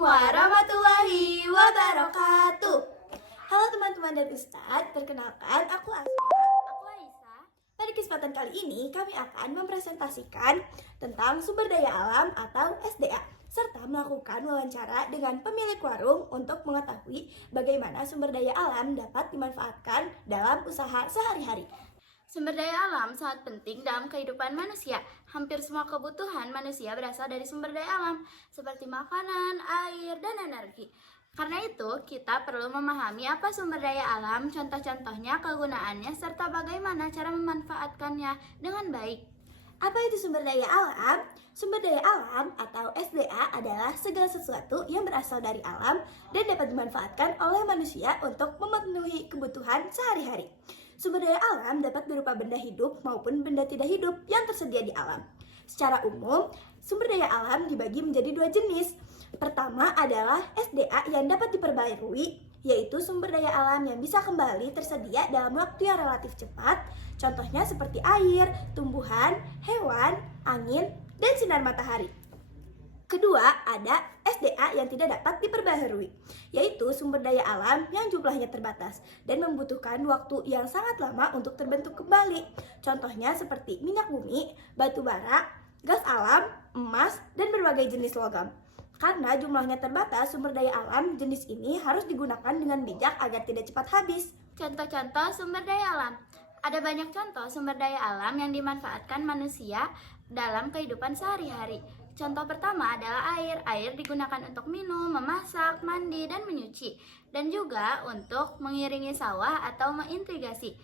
warahmatullahi wabarakatuh. Halo teman-teman dan Ustadz, perkenalkan aku Asma. Aku Aisyah. Pada kesempatan kali ini kami akan mempresentasikan tentang sumber daya alam atau SDA serta melakukan wawancara dengan pemilik warung untuk mengetahui bagaimana sumber daya alam dapat dimanfaatkan dalam usaha sehari-hari. Sumber daya alam sangat penting dalam kehidupan manusia. Hampir semua kebutuhan manusia berasal dari sumber daya alam, seperti makanan, air, dan energi. Karena itu, kita perlu memahami apa sumber daya alam, contoh-contohnya, kegunaannya, serta bagaimana cara memanfaatkannya dengan baik. Apa itu sumber daya alam? Sumber daya alam atau SDA adalah segala sesuatu yang berasal dari alam dan dapat dimanfaatkan oleh manusia untuk memenuhi kebutuhan sehari-hari. Sumber daya alam dapat berupa benda hidup maupun benda tidak hidup yang tersedia di alam. Secara umum, sumber daya alam dibagi menjadi dua jenis. Pertama adalah SDA yang dapat diperbarui, yaitu sumber daya alam yang bisa kembali tersedia dalam waktu yang relatif cepat. Contohnya seperti air, tumbuhan, hewan, angin, dan sinar matahari. Kedua, ada SDA yang tidak dapat diperbaharui, yaitu sumber daya alam yang jumlahnya terbatas dan membutuhkan waktu yang sangat lama untuk terbentuk kembali. Contohnya seperti minyak bumi, batu bara, gas alam, emas, dan berbagai jenis logam. Karena jumlahnya terbatas, sumber daya alam jenis ini harus digunakan dengan bijak agar tidak cepat habis. Contoh-contoh sumber daya alam. Ada banyak contoh sumber daya alam yang dimanfaatkan manusia dalam kehidupan sehari-hari. Contoh pertama adalah air. Air digunakan untuk minum, memasak, mandi, dan menyuci. Dan juga untuk mengiringi sawah atau mengirigasi.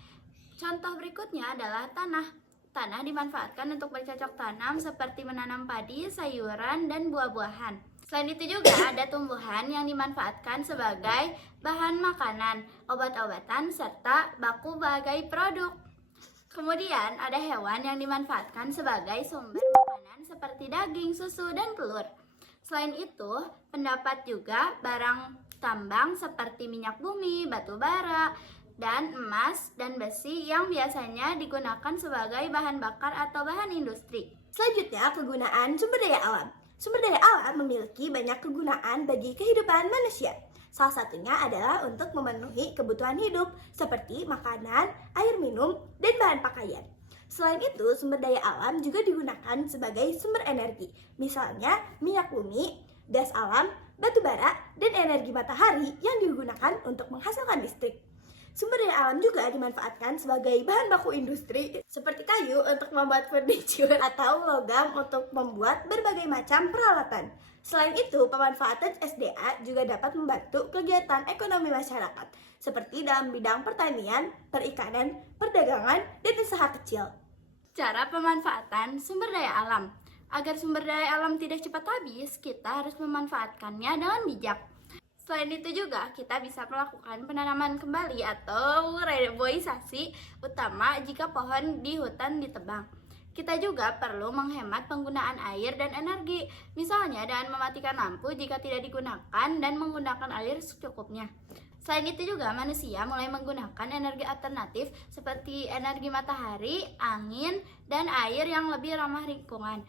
Contoh berikutnya adalah tanah. Tanah dimanfaatkan untuk bercocok tanam seperti menanam padi, sayuran, dan buah-buahan. Selain itu juga ada tumbuhan yang dimanfaatkan sebagai bahan makanan, obat-obatan, serta baku bagai produk. Kemudian ada hewan yang dimanfaatkan sebagai sumber makanan seperti daging, susu, dan telur. Selain itu, pendapat juga barang tambang seperti minyak bumi, batu bara, dan emas dan besi yang biasanya digunakan sebagai bahan bakar atau bahan industri. Selanjutnya, kegunaan sumber daya alam. Sumber daya alam memiliki banyak kegunaan bagi kehidupan manusia. Salah satunya adalah untuk memenuhi kebutuhan hidup seperti makanan, air minum, dan bahan pakaian. Selain itu, sumber daya alam juga digunakan sebagai sumber energi. Misalnya minyak bumi, gas alam, batu bara, dan energi matahari yang digunakan untuk menghasilkan listrik. Sumber daya alam juga dimanfaatkan sebagai bahan baku industri seperti kayu untuk membuat furniture atau logam untuk membuat berbagai macam peralatan. Selain itu, pemanfaatan SDA juga dapat membantu kegiatan ekonomi masyarakat seperti dalam bidang pertanian, perikanan, perdagangan, dan usaha kecil. Cara pemanfaatan sumber daya alam. Agar sumber daya alam tidak cepat habis, kita harus memanfaatkannya dengan bijak. Selain itu juga kita bisa melakukan penanaman kembali atau reboisasi, utama jika pohon di hutan ditebang. Kita juga perlu menghemat penggunaan air dan energi, misalnya dengan mematikan lampu jika tidak digunakan dan menggunakan air secukupnya. Selain itu juga manusia mulai menggunakan energi alternatif seperti energi matahari, angin, dan air yang lebih ramah lingkungan.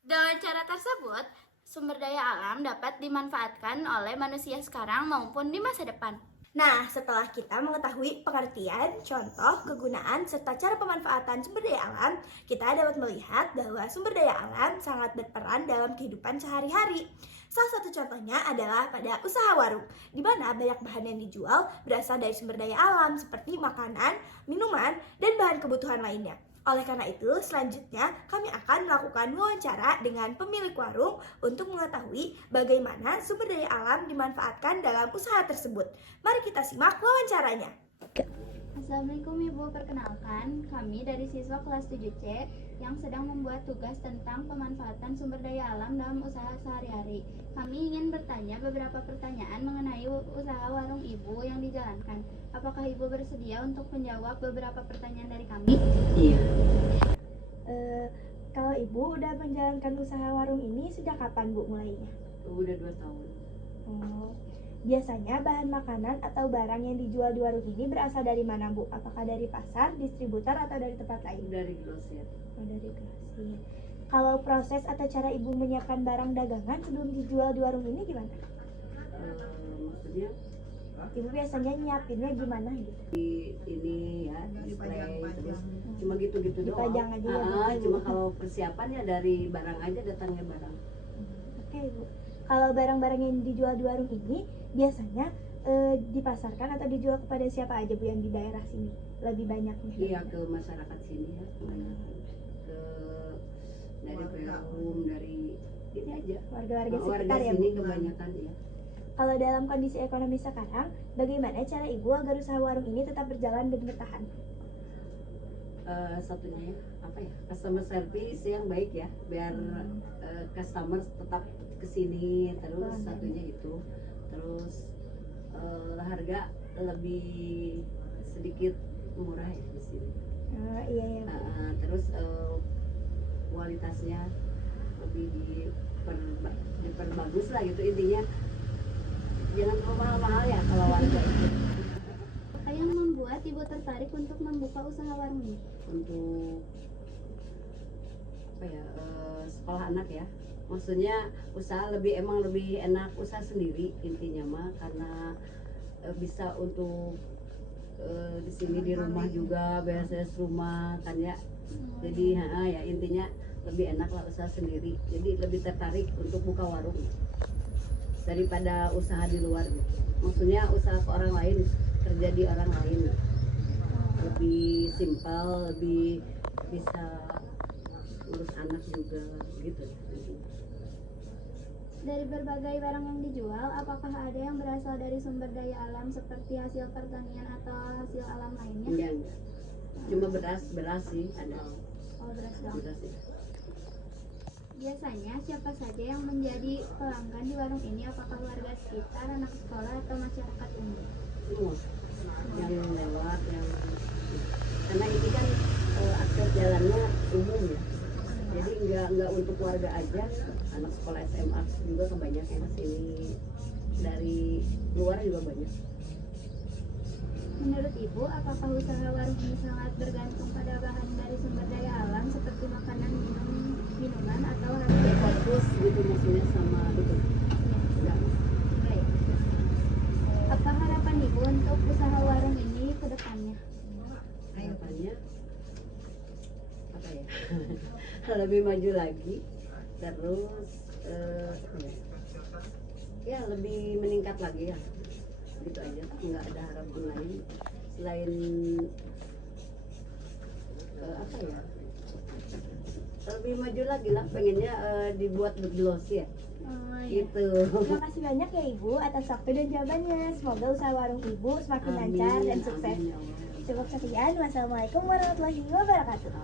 Dengan cara tersebut, sumber daya alam dapat dimanfaatkan oleh manusia sekarang maupun di masa depan. Nah, setelah kita mengetahui pengertian, contoh, kegunaan, serta cara pemanfaatan sumber daya alam, kita dapat melihat bahwa sumber daya alam sangat berperan dalam kehidupan sehari-hari. Salah satu contohnya adalah pada usaha warung, di mana banyak bahan yang dijual berasal dari sumber daya alam seperti makanan, minuman, dan bahan kebutuhan lainnya. Oleh karena itu, selanjutnya kami akan melakukan wawancara dengan pemilik warung untuk mengetahui bagaimana sumber daya alam dimanfaatkan dalam usaha tersebut. Mari kita simak wawancaranya. Assalamualaikum Ibu, perkenalkan kami dari siswa kelas 7C yang sedang membuat tugas tentang pemanfaatan sumber daya alam dalam usaha sehari-hari. Kami ingin bertanya beberapa pertanyaan mengenai usaha warung Ibu yang dijalankan. Apakah Ibu bersedia untuk menjawab beberapa pertanyaan dari kami? Iya. Kalau Ibu udah menjalankan usaha warung ini sejak kapan Bu mulainya? Udah 2 tahun. Biasanya bahan makanan atau barang yang dijual di warung ini berasal dari mana Bu? Apakah dari pasar, distributor, atau dari tempat lain? Dari grosir. Oh, dari grosir. Kalau proses atau cara Ibu menyiapkan barang dagangan sebelum dijual di warung ini gimana? maksudnya Ibu biasanya nyiapinnya gimana gitu? ini ya display terus cuma gitu-gitu doang. Dipajang aja ya, Bu? Cuma kalau persiapan ya dari barang aja, datangnya barang. Oke, Bu. Kalau barang-barang yang dijual di warung ini biasanya dipasarkan atau dijual kepada siapa aja, Bu, yang di daerah sini? Lebih banyaknya? Iya, ke masyarakat sini ya, ke dari Perum, dari ini aja. Warga-warga Warga sekitar ya, sini Bu? kebanyakan ya. Kalau dalam kondisi ekonomi sekarang, bagaimana cara Ibu agar usaha warung ini tetap berjalan dan bertahan? Satunya ya apa ya, customer service yang baik ya, biar customer tetap kesini. Terus satunya itu, terus harga lebih sedikit murah ya di sini. Iya ya, Bu. Terus kualitasnya lebih diperbagus lah gitu, intinya jangan terlalu mahal-mahal ya kalau warga itu. Apa yang membuat Ibu tertarik untuk membuka usaha warung ini? Untuk apa ya, sekolah anak ya, maksudnya usaha emang lebih enak usaha sendiri intinya mah, karena bisa untuk di sini di rumah juga beres rumah kan ya, jadi ya intinya lebih enak lah usaha sendiri, jadi lebih tertarik untuk buka warung daripada usaha di luar gitu. Maksudnya usaha ke orang lain, kerja di orang lain lebih simpel, lebih bisa ngurus anak juga gitu. Dari berbagai barang yang dijual, apakah ada yang berasal dari sumber daya alam seperti hasil pertanian atau hasil alam lainnya? Enggak. Cuma beras sih ada. Oh, beras doang. Beras ya. Biasanya siapa saja yang menjadi pelanggan di warung ini? Apakah warga sekitar, anak sekolah, atau masyarakat umum? Semua yang lewat, yang karena ini kan akses jalannya umum ya, jadi nggak untuk warga aja, anak sekolah SMA juga kebanyakan kesini, dari luar juga banyak. Menurut Ibu, apakah usaha warung ini sangat bergantung pada bahan dari sumber daya alam seperti makanan, minuman, atau harga? Fokus gitu maksudnya sama itu. Enggak. Baik. Apa harapan Ibu untuk usaha warung ini ke depannya? Harapannya apa ya? Lebih maju lagi, terus ya lebih meningkat lagi ya, gitu aja, nggak ada harapan lain selain apa ya, lebih maju lagi lah, pengennya dibuat bergelos ya gitu. Terima kasih banyak ya Ibu atas waktu dan jawabannya. Semoga usaha warung Ibu semakin lancar dan sukses. Amin, ya Allah. Cukup sekian. Wassalamualaikum warahmatullahi wabarakatuh.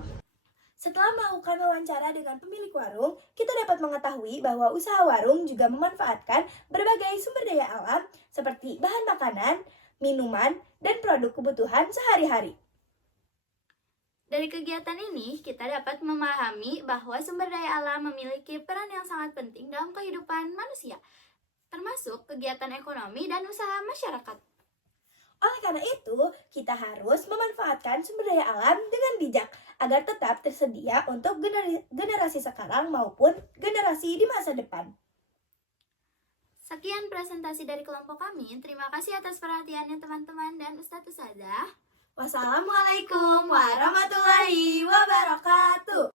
Setelah melakukan wawancara dengan pemilik warung, kita dapat mengetahui bahwa usaha warung juga memanfaatkan berbagai sumber daya alam seperti bahan makanan, minuman, dan produk kebutuhan sehari-hari. Dari kegiatan ini, kita dapat memahami bahwa sumber daya alam memiliki peran yang sangat penting dalam kehidupan manusia, termasuk kegiatan ekonomi dan usaha masyarakat. Oleh karena itu, kita harus memanfaatkan sumber daya alam dengan bijak agar tetap tersedia untuk generasi sekarang maupun generasi di masa depan. Sekian presentasi dari kelompok kami. Terima kasih atas perhatiannya teman-teman dan Ustadz Ustazah. Wassalamualaikum warahmatullahi wabarakatuh.